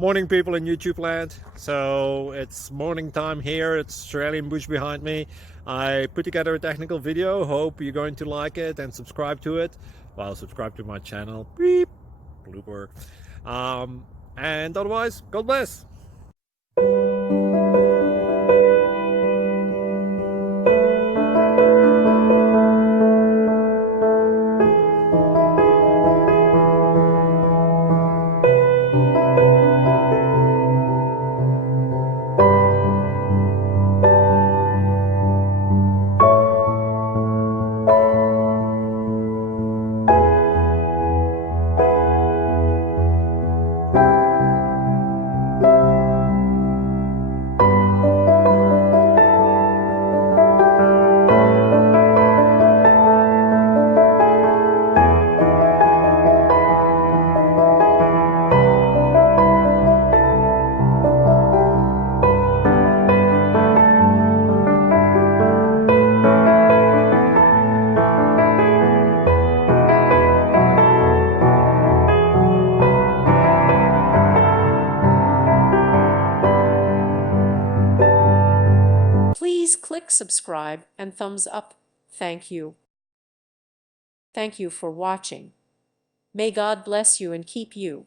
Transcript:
Morning, people in YouTube land. So it's morning time here. It's Australian bush behind me. I put together a technical video. Hope you're going to like it and subscribe to it. Well, subscribe to my channel. Beep. Blooper. And otherwise, God bless. Please click subscribe and thumbs up. Thank you. Thank you for watching. May God bless you and keep you.